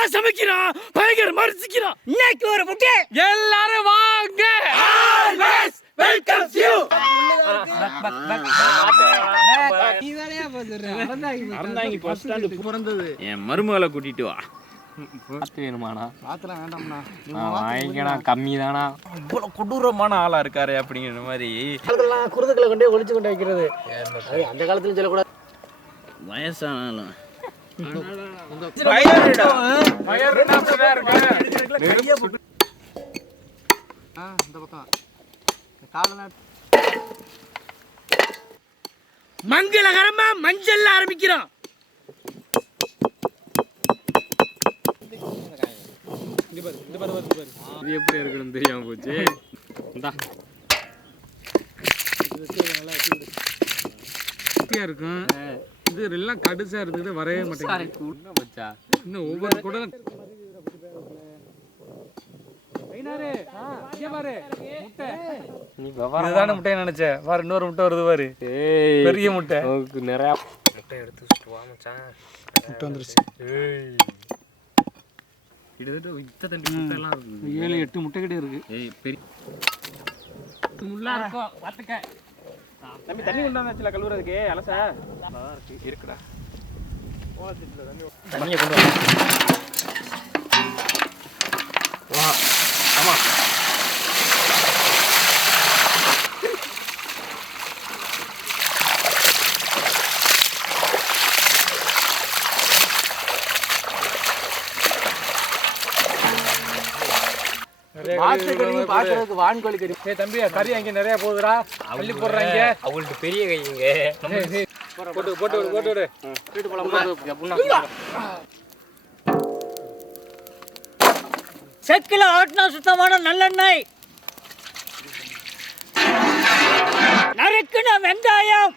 ஏன் சமைக்கிறான் பயங்கர மரிச்சிக்கிறான் இன்னைக்கு ஒரு முட்டை எல்லாரும் வாங்க always welcomes you Aranthangi bus stand பிறந்தது என் மருமகளை கூட்டிட்டு வா பார்த்து வேணுமாண்ணா பாத்திரம் வேண்டாம்ண்ணா வாங்கிக்கணா கம்மி தானா இவ்வளோ கொடூரமான ஆளா இருக்காரு அப்படிங்கிற மாதிரி காலத்துலாம் குருதுக்களை கொண்டே ஒழிச்சு கொண்டு வைக்கிறது அந்த காலத்துல சொல்லக்கூடாது வயசானாலும் இந்த பக்கம் காலெல்லாம் மங்களகரமா மஞ்சள் ஆரம்பிக்கிறோம். இது எப்படி இருக்குன்னு தெரியாம போச்சு. இருக்கும் இது எல்லாம் கடுசா இருக்குது வரவே மாட்டேங்குது. இன்னும் ஒவ்வொரு கூட இதுதானே முட்டையை நினைச்சேன். பாரு இன்னொரு முட்டை வருது பாரு, பெரிய முட்டை. நிறைய முட்டை எடுத்து முட்டை வந்துருச்சு. கிட்டத்தட்ட முட்டை எல்லாம் 7-8 முட்டை கிட்ட இருக்கு. பெரிய முள்ளா இருக்கும் பார்த்துக்க. தம்பி தண்ணி கொண்டாந்துச்சுல கழுவுறதுக்கு அலச இருக்குடா. தண்ணியை கொண்டு வா. ஆமா பாக்குறதுக்கு வான்கோழி கறி. தம்பி கறி அங்க நிறைய போகுதுடா, அள்ளி போடுறாங்க. அவங்களுக்கு பெரிய கைங்க. போட்டு போட்டு போட்டு விடு. வீட்டு போலாம். செக்கில ஆட்டினா சுத்தமான நல்லெண்ணெய், நறுக்குன வெங்காயம்,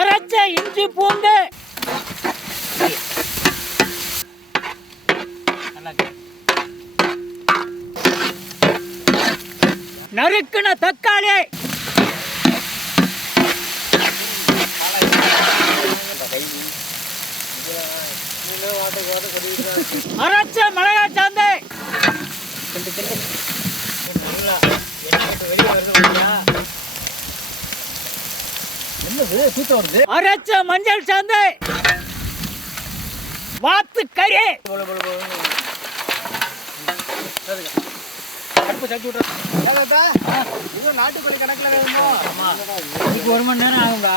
அரைச்ச இஞ்சி பூண்டு, நறுக்குன தக்காளி, அரைச்ச மிளகாய் சாந்து, அரைச்ச மஞ்சள் சாந்து, வாத்து கறி, நாட்டுக்கோழி கணக்குல வேணுமோ? 1 மணி நேரம் ஆகுங்களா?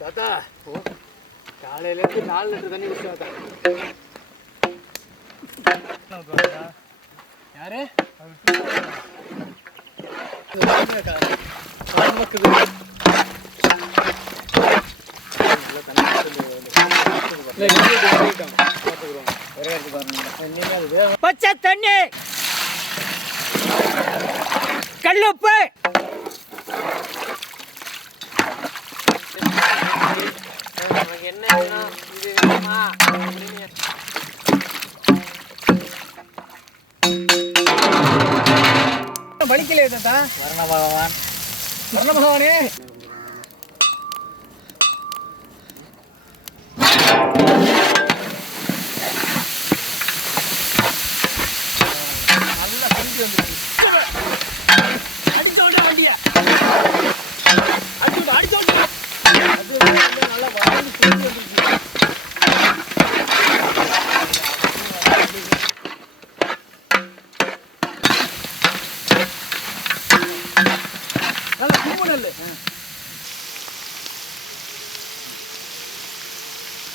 தாத்தா காலையில இருந்து 4 லிட்டர் தண்ணி குடிச்சா. யாரு பச்சை தண்ணி, கல்லுப்பு, என்ன வலிக்கலையே தாத்தா? வரண பகவான், வரண பகவானே.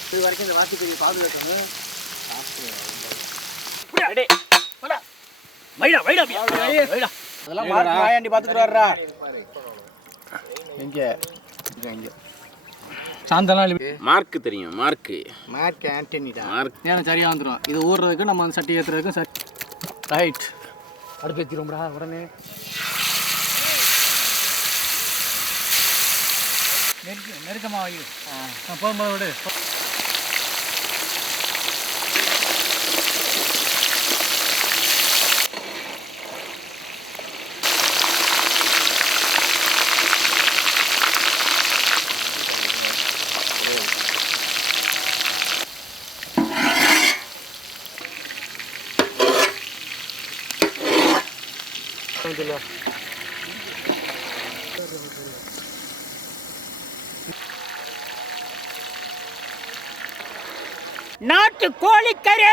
இது வரைக்கும் இந்த வாசிப்பெரிய பாதுகாக்கணும். அதெல்லாம் வாயாண்டி பாத்துக்கிறாரா? எங்க இங்க சாந்தலாம் மார்க் தெரியும். மார்க் ஆண்டனிடா. மார்க் ஏன்னா சரியா வந்துடும். இது ஊறுறதுக்கு நம்ம அந்த சட்டி ஏற்றுறதுக்கும் சரி. ரைட், அடுப்பு ஏற்றிடும்டா உடனே. நெருக்கமாக வை. போகும்போது விடு. நாட்டு கோழிக்கறி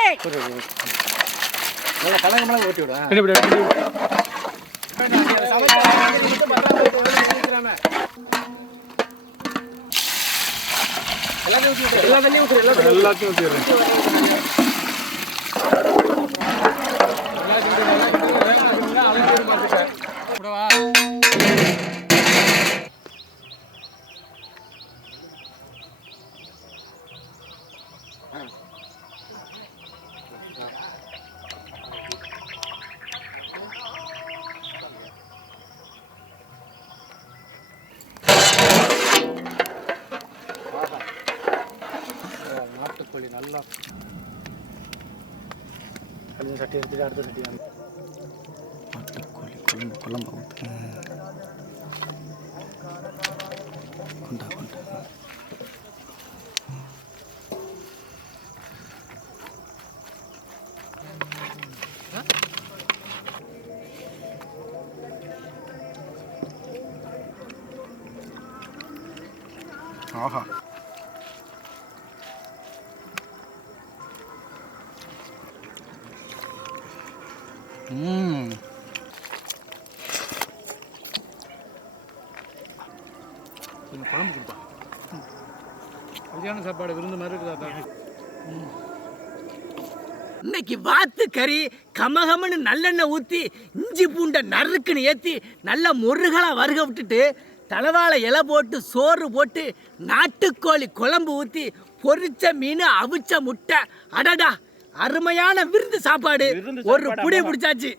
நல்லா கலங்க மிளகு ஊற்றி விடுவேன். எல்லாத்தையும் ஊற்றிடுறேன். நாட்டுக்கோழி நல்லா கழிஞ்ச சட்டி எடுத்துட்டு அடுத்த சட்டி நாட்டுக்கோழி குழம்பு குழம்பு ஊற்று கொண்டா கொண்டா. ஆஹா கொஞ்சம் குழம்பு கொடுப்பா. கல்யாண சாப்பாடு விருந்து மாதிரி இருக்குதா? இன்னைக்கு வாத்து கறி கமகமன்னு நல்லெண்ணெய் ஊற்றி இஞ்சி பூண்டை நறுக்குன்னு ஏற்றி நல்லா முருகலாக வருக விட்டுட்டு தலைவாழை இலை போட்டு சோறு போட்டு நாட்டுக்கோழி குழம்பு ஊற்றி பொரிச்ச மீன் அவிச்ச முட்டை. அடடா, அருமையான விருந்து சாப்பாடு. ஒரு புடி பிடிச்சாச்சு.